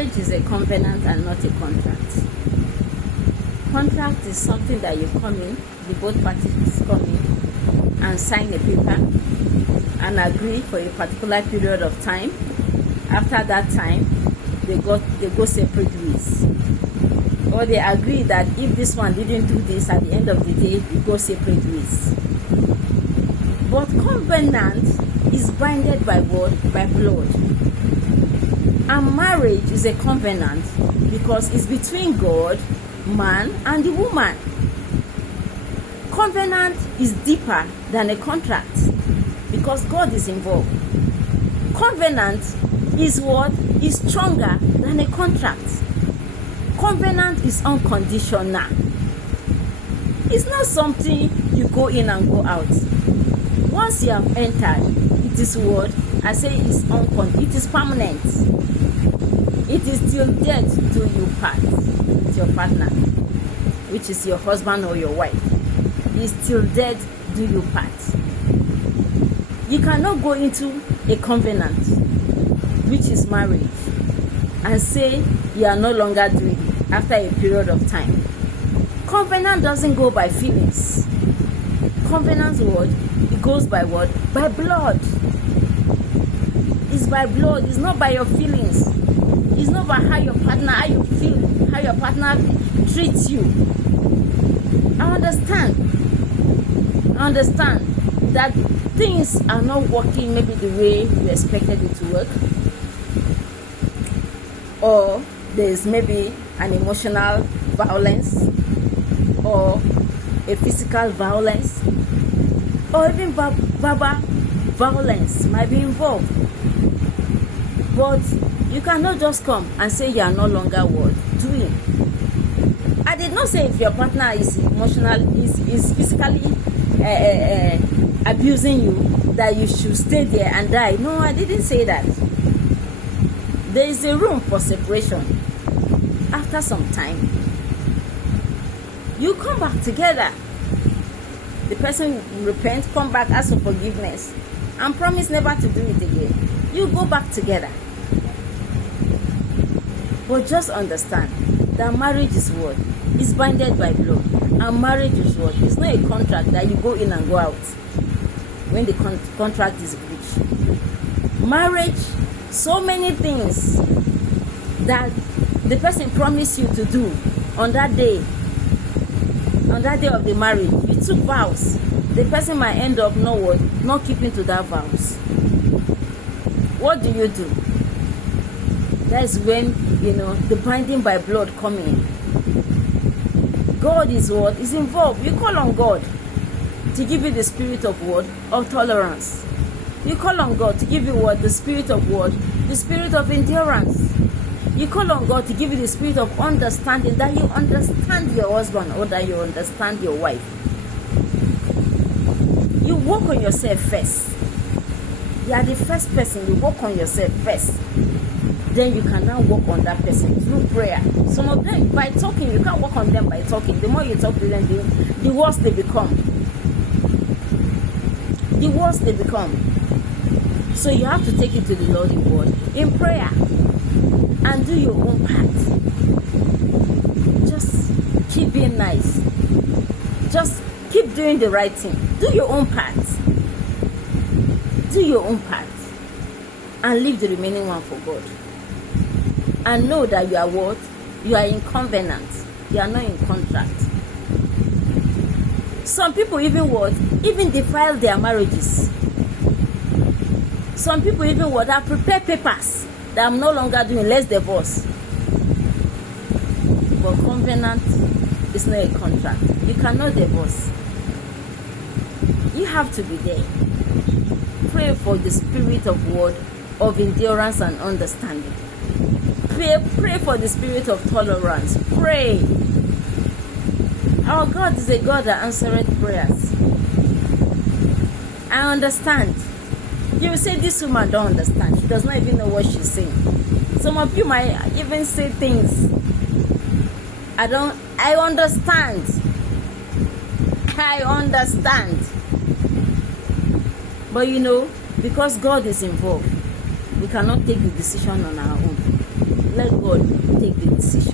Marriage is a covenant and not a contract. Contract is something that you come in, the both parties come in and sign a paper and agree for a particular period of time. After that time, they go separate ways. Or they agree that if this one didn't do this, at the end of the day, we go separate ways. But covenant is binded by what? By blood. And marriage is a covenant because it's between God, man, and the woman. Covenant is deeper than a contract because God is involved. Covenant is what? Is stronger than a contract. Covenant is unconditional. It's not something you go in and go out. Once you have entered, it is what? I say it's it is permanent. It is till death do you part with your partner, which is your husband or your wife. It's till death do you part. You cannot go into a covenant, which is marriage, and say you are no longer doing it after a period of time. Covenant doesn't go by feelings. Covenant what? It goes by what? By blood. It's by blood. It's not by your feelings. It's not by how your you feel, how your partner treats you. I understand that things are not working maybe the way you expected it to work, or there's maybe an emotional violence or a physical violence or even verbal violence might be involved. But you cannot just come and say you are no longer what? Doing. I did not say if your partner is is physically abusing you that you should stay there and die. No, I didn't say that. There is a room for separation. After some time, you come back together. The person will repent, come back, ask for forgiveness, and promise never to do it again. You go back together. But just understand that marriage is what? It's binded by blood. And marriage is what? It's not a contract that you go in and go out when the contract is breached. Marriage, so many things that the person promised you to do on that day of the marriage. You took vows. The person might end up not keeping to that vows. What do? That is when the binding by blood come in. God is what? Is involved. You call on God to give you the spirit of what? Of tolerance. You call on God to give you what? The spirit of what? The spirit of endurance. You call on God to give you the spirit of understanding, that you understand your husband or that you understand your wife. You work on yourself first. You are the first person. You work on yourself first. Then you can now work on that person through prayer. Some of them, by talking, you can't work on them by talking. The more you talk to them, the worse they become. The worse they become. So you have to take it to the Lord in word, in prayer, and do your own part. Just keep being nice. Just keep doing the right thing. Do your own part. Do your own part. And leave the remaining one for God. And know that you are what? You are in covenant. You are not in contract. Some people even what? Even defile their marriages. Some people even what? Have prepared papers that I'm no longer doing. Let's divorce. But covenant is not a contract. You cannot divorce. You have to be there. Pray for the spirit of word, of endurance and understanding. Pray for the spirit of tolerance. Pray. Our God is a God that answereth prayers. I understand. You will say this woman don't understand. She does not even know what she's saying. Some of you might even say things. I understand. I understand. But because God is involved, we cannot take the decision on our own. let God take the decision.